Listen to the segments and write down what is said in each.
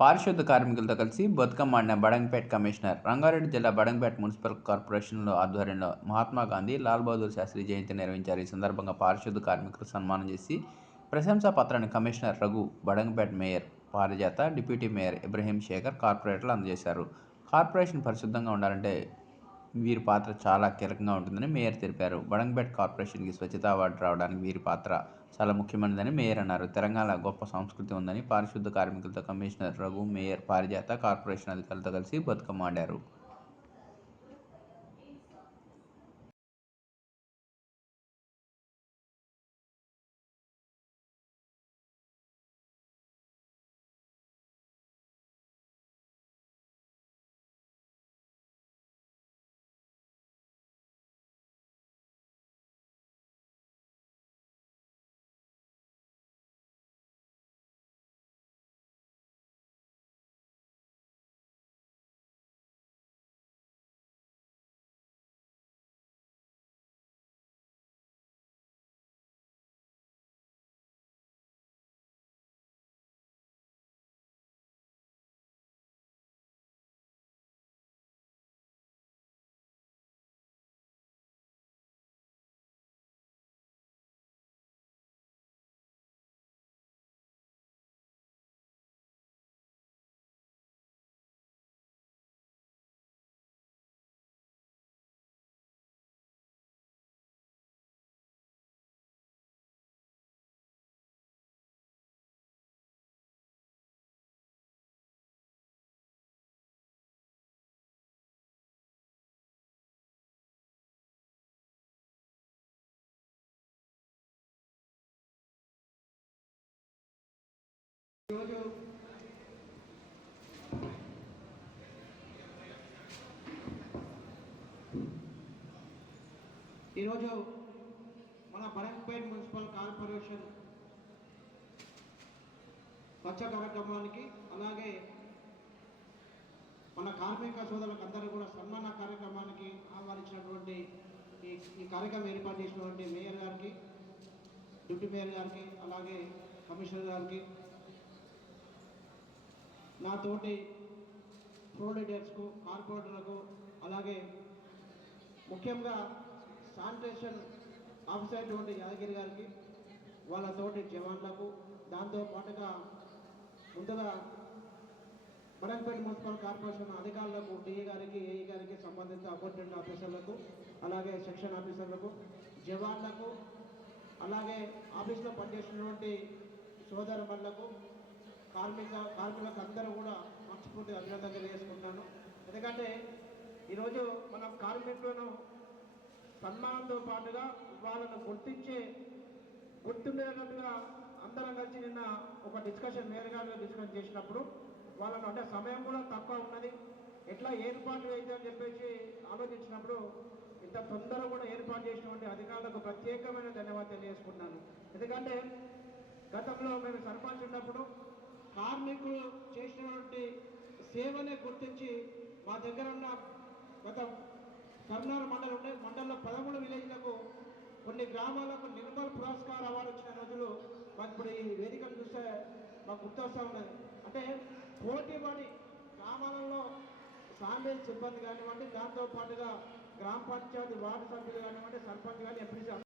పారిశుద్ధ కార్మికులతో కలిసి బతుకమ్మ ఆడిన బడంగపేట కమిషనర్ రంగారెడ్డి జిల్లా బడంగపేట మున్సిపల్ కార్పొరేషన్లో ఆధ్వర్యంలో మహాత్మా గాంధీ లాల్ బహదూర్ శాస్త్రి జయంతి నిర్వహించారు. ఈ సందర్భంగా పారిశుద్ధ కార్మికులు సన్మానం చేసి ప్రశంసా పత్రాన్ని commissioner Raghu Badangpet mayor Parijatha deputy mayor Ibrahim Shekar కార్పొరేటర్లు అందజేశారు. కార్పొరేషన్ పరిశుద్ధంగా ఉండాలంటే వీరి పాత్ర చాలా కీలకంగా ఉంటుందని మేయర్ తెలిపారు. బడంగ్బెట్ కార్పొరేషన్కి స్వచ్ఛత అవార్డు రావడానికి వీరి పాత్ర చాలా ముఖ్యమైనదని మేయర్ అన్నారు. తెలంగాణ గొప్ప సంస్కృతి ఉందని పారిశుద్ధ కార్మికులతో commissioner Raghu mayor Parijatha corporation అధికారులతో కలిసి బతుకమ్మ ఆడారు. ఈరోజు ఈరోజు మన బరంపేట్ మున్సిపల్ కార్పొరేషన్ స్వచ్ఛ కార్యక్రమానికి అలాగే మన కార్మిక సోదరులకు అందరూ కూడా సన్మాన కార్యక్రమానికి ఆహ్వానించినటువంటి ఈ ఈ కార్యక్రమం ఏర్పాటు చేసినటువంటి మేయర్ గారికి డిప్యూటీ మేయర్ గారికి అలాగే కమిషనర్ గారికి నాతోటి తోటి కార్పొరేటర్లకు అలాగే ముఖ్యంగా శానిటేషన్ ఆఫీసర్ అయినటువంటి యాదగిరి గారికి వాళ్ళ తోటి జవాన్లకు దాంతో పాటుగా ముందుగా బడంపేట మున్సిపల్ కార్పొరేషన్ అధికారులకు డిఏ గారికి ఏఈ గారికి సంబంధిత అపాయింట్మెంట్ ఆఫీసర్లకు అలాగే సెక్షన్ ఆఫీసర్లకు జవాన్లకు అలాగే ఆఫీస్లో పనిచేసినటువంటి సోదరులకు కార్మిక కార్మికులకు అందరూ కూడా మనస్ఫూర్తిగా అభినందన తెలియజేసుకుంటున్నాను ఎందుకంటే ఈరోజు మనం కార్మికులను సన్మానంతో పాటుగా వాళ్ళను గుర్తించే గుర్తుండేటట్టుగా అందరం కలిసి నిన్న ఒక డిస్కషన్ నేరుగా డిస్కషన్ చేసినప్పుడు వాళ్ళను అంటే సమయం కూడా తక్కువ ఉన్నది. ఎట్లా ఏర్పాటు అయితే అని చెప్పేసి ఆలోచించినప్పుడు ఇంత తొందరగా కూడా ఏర్పాటు చేసినటువంటి అధికారులకు ప్రత్యేకమైన ధన్యవాదాలు తెలియజేసుకుంటున్నాను. ఎందుకంటే గతంలో మేము సర్పంచ్ ఉన్నప్పుడు కార్మికులు చేసినటువంటి సేవనే గుర్తించి మా దగ్గర ఉన్న గత కర్నూలు మండలం ఉండే మండలంలో పదమూడు విలేజ్లకు కొన్ని గ్రామాలకు నిర్మల్ పురస్కార్ అవార్డు వచ్చిన రోజులు మాకు ఇప్పుడు ఈ వేదికను చూస్తే మాకు గుర్తొస్తూ ఉన్నది. అంటే పోటీ పడి గ్రామాలలో సాంబేజ్ సిబ్బంది కానివ్వండి దాంతో పాటుగా గ్రామ పంచాయతీ వార్డు సభ్యులు కానివ్వండి సర్పంచ్ కానీ ఎంపీసీ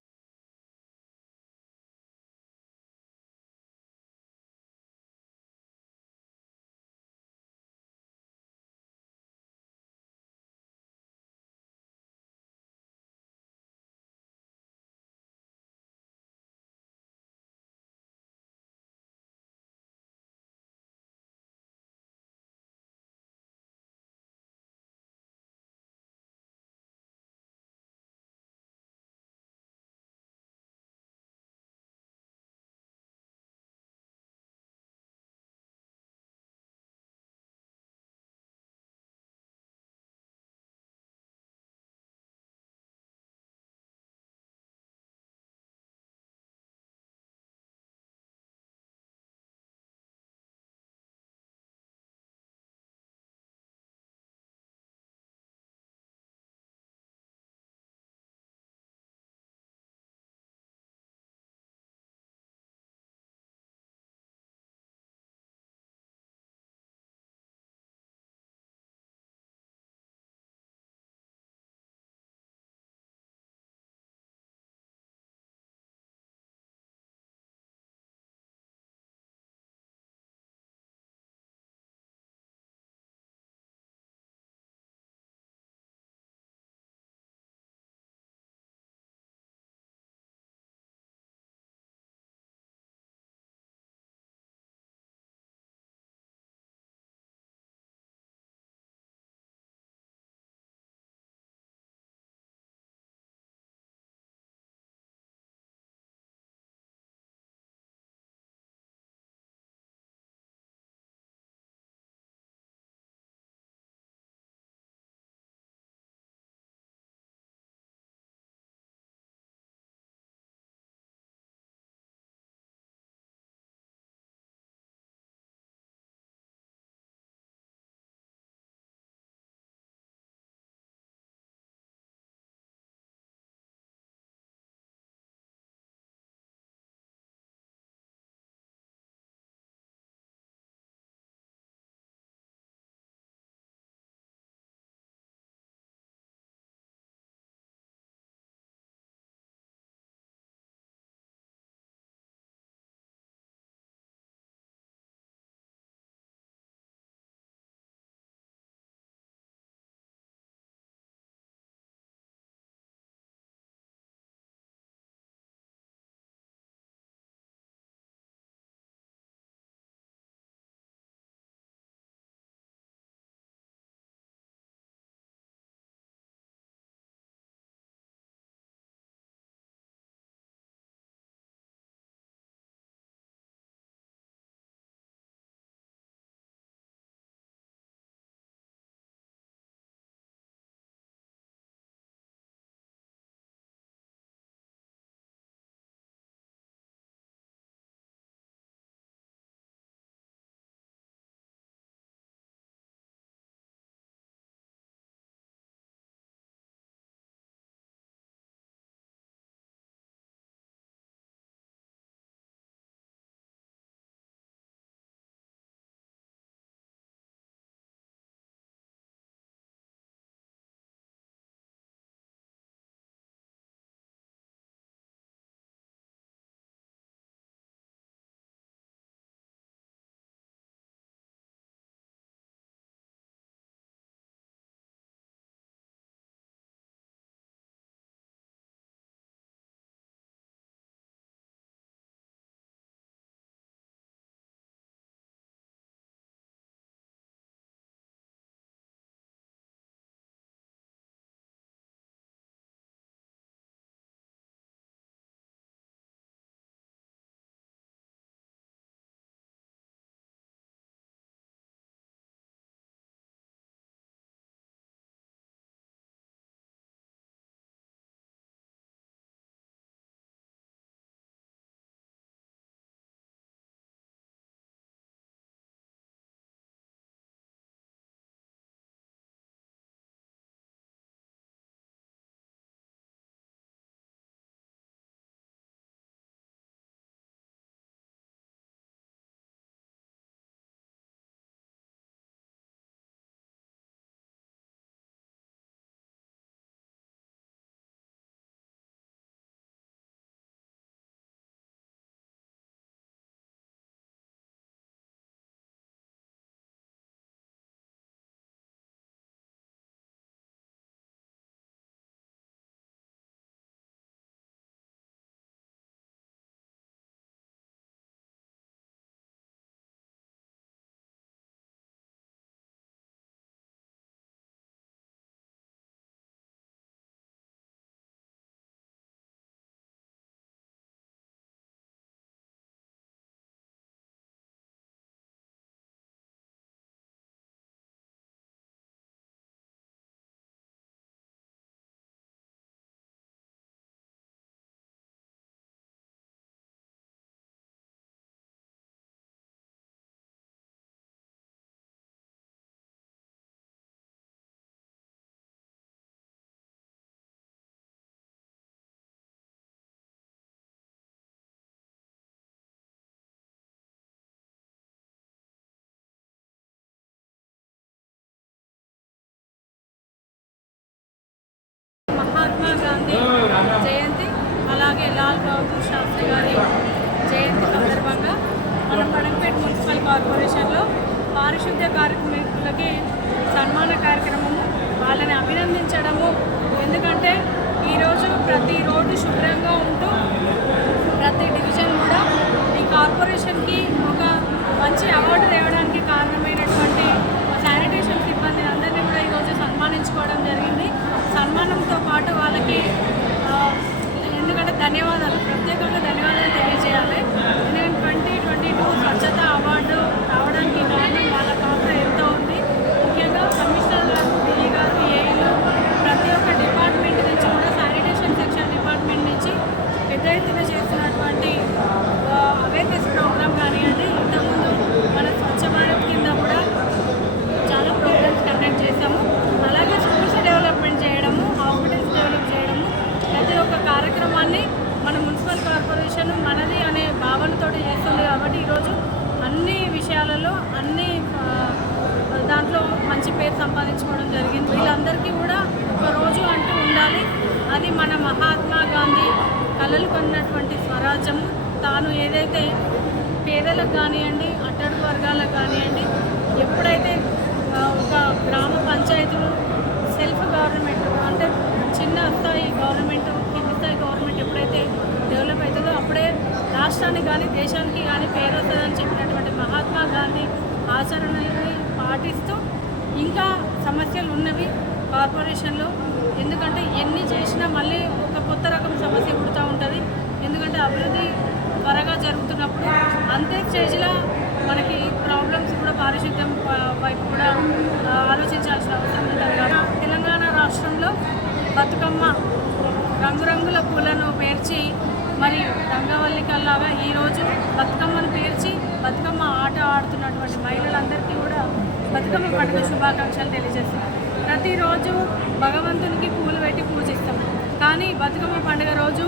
కార్పొరేషన్లో పారిశుద్ధ్య కార్మికులకి సన్మాన కార్యక్రమము వాళ్ళని అభినందించడము. ఎందుకంటే ఈరోజు ప్రతి రోడ్డు శుభ్రంగా ఉంటూ ప్రతి డివిజన్ కూడా ఈ కార్పొరేషన్కి ఒక మంచి అవార్డు తేవడానికి కారణమైనటువంటి శానిటేషన్ సిబ్బంది అందరినీ కూడా ఈరోజు సన్మానించుకోవడం జరిగింది. సన్మానంతో పాటు వాళ్ళకి ఎందుకంటే ధన్యవాదాలు కార్యక్రమాన్ని మన మున్సిపల్ కార్పొరేషన్ మనది అనే భావనతోటి చేస్తుంది కాబట్టి ఈరోజు అన్ని విషయాలలో అన్ని దాంట్లో మంచి పేరు సంపాదించుకోవడం జరిగింది. వీళ్ళందరికీ కూడా ఒక రోజు అంటూ ఉండాలి. అది మన మహాత్మా గాంధీ కలలు కొన్నటువంటి స్వరాజ్యము. తాను ఏదైతే పేదలకు కానివ్వండి అట్టడుగు వర్గాలకు కానివ్వండి ఎప్పుడైతే ఒక గ్రామ పంచాయతీలు సెల్ఫ్ గవర్నమెంట్ అంటే చిన్న స్థాయి గవర్నమెంట్ స్థాయి గవర్నమెంట్ ఎప్పుడైతే డెవలప్ అవుతుందో అప్పుడే రాష్ట్రానికి కానీ దేశానికి కానీ పేరు వస్తుందని చెప్పినటువంటి మహాత్మా గాంధీ ఆచరణని పాటిస్తూ ఇంకా సమస్యలు ఉన్నవి కార్పొరేషన్లో. ఎందుకంటే ఎన్ని చేసినా మళ్ళీ ఒక కొత్త రకం సమస్య పుడుతూ ఉంటుంది. ఎందుకంటే అభివృద్ధి త్వరగా జరుగుతున్నప్పుడు అంతే స్టేజ్లో మనకి ప్రాబ్లమ్స్ కూడా పారిశుద్ధ్యం వైపు కూడా ఆలోచించాల్సిన అవసరం ఉంటుంది. తెలంగాణ రాష్ట్రంలో బతుకమ్మ రంగురంగుల పూలను పేర్చి మరి రంగవల్లికల్లాగా ఈరోజు బతుకమ్మను పేర్చి బతుకమ్మ ఆట ఆడుతున్నటువంటి మహిళలందరికీ కూడా బతుకమ్మ పండుగ శుభాకాంక్షలు తెలియజేస్తున్నాం. ప్రతిరోజు భగవంతునికి పూలు పెట్టి పూజిస్తాం. కానీ బతుకమ్మ పండుగ రోజు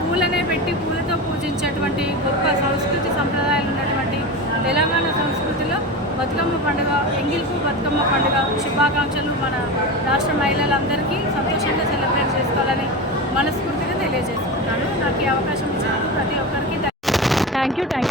పూలనే పెట్టి పూలతో పూజించేటువంటి గొప్ప సంస్కృతి సంప్రదాయాలు ఉన్నటువంటి తెలంగాణ సంస్కృతిలో బతుకమ్మ పండుగ ఎంగిల్పు బతుకమ్మ పండుగ శుభాకాంక్షలు మన రాష్ట్ర మహిళలందరికీ సంతోషంగా సెలబ్రేట్ చేసుకోవాలని మనస్ఫూర్తిగా తెలియజేసుకుంటాను. నాకు ఈ అవకాశం ఇచ్చినందుకు ప్రతి ఒక్కరికి థ్యాంక్ యూ థ్యాంక్